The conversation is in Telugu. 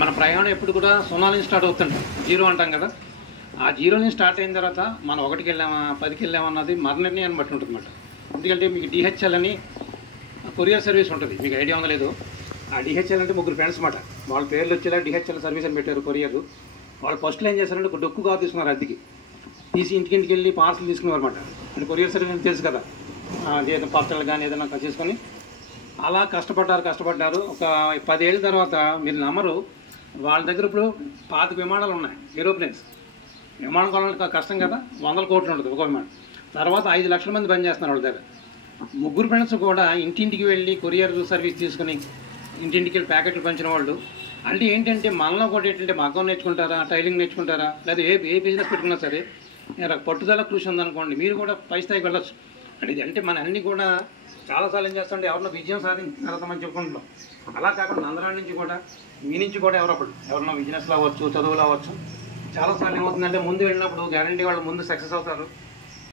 మన ప్రయాణం ఎప్పుడు కూడా 0 నుంచి స్టార్ట్ అవుతుంది, 0 అంటాం కదా. ఆ 0 నుంచి స్టార్ట్ అయిన తర్వాత మనం 1కి వెళ్ళామా 10కి వెళ్ళామా అన్నది మన నిర్ణయాన్ని బట్టి ఉంటుంది అన్నమాట. ఎందుకంటే మీకు డిహెచ్ఎల్ అని కొరియర్ సర్వీస్ ఉంటుంది, మీకు ఐడియా ఉందో లేదో. ఆ డిహెచ్ఎల్ అంటే 3 ఫ్రెండ్స్ అన్నమాట. వాళ్ళ పేర్లు వచ్చేలా డిహెచ్ఎల్ సర్వీస్ అని పెట్టారు కొరియర్. వాళ్ళు ఫస్ట్లో ఏం చేశారంటే ఒక డొక్కు కారు తీసుకున్నారు, అద్దెకి తీసి ఇంటికి వెళ్ళి పార్సల్ తీసుకునేవారు అనమాట. అంటే కొరియర్ సర్వీస్ అని తెలుసు కదా, ఏదైనా పార్సల్ కానీ ఏదైనా చేసుకొని అలా కష్టపడ్డారు. ఒక 10 ఏళ్ళ తర్వాత మీరు నమ్మరు, వాళ్ళ దగ్గర ఇప్పుడు 5 విమానాలు ఉన్నాయి, ఏరోప్లేన్స్. విమానం కొనాలి కష్టం కదా, 100 కోట్లు ఉంటుంది ఒక విమానం. తర్వాత 5 లక్షల మంది పనిచేస్తున్నారు వాళ్ళ దగ్గర. 3 ఫ్రెండ్స్ కూడా ఇంటింటికి వెళ్ళి కొరియర్ సర్వీస్ తీసుకుని ఇంటింటికి వెళ్ళి ప్యాకెట్లు పంచిన వాళ్ళు. అంటే ఏంటంటే మనలో కూడా ఏంటంటే మగ్గం నేర్చుకుంటారా, టైలింగ్ నేర్చుకుంటారా, లేదా ఏ బిజినెస్ పెట్టుకున్నా సరే పట్టుదల కృషి ఉందనుకోండి, మీరు కూడా పై స్థాయికి వెళ్ళొచ్చు. అంటే మన అన్నీ కూడా చాలాసార్లు ఏం చేస్తుంటే ఎవరినో విజయం సాధించిన తర్వాత మనం చెప్పుకుంటున్నాం. అలా కాకుండా అందరం నుంచి కూడా మీ నుంచి కూడా ఎవరన్నా బిజినెస్లో అవ్వచ్చు, చదువులో అవ్వచ్చు. చాలాసార్లు ఏమవుతుందంటే ముందు వెళ్ళినప్పుడు గ్యారంటీ వాళ్ళు ముందు సక్సెస్ అవుతారు.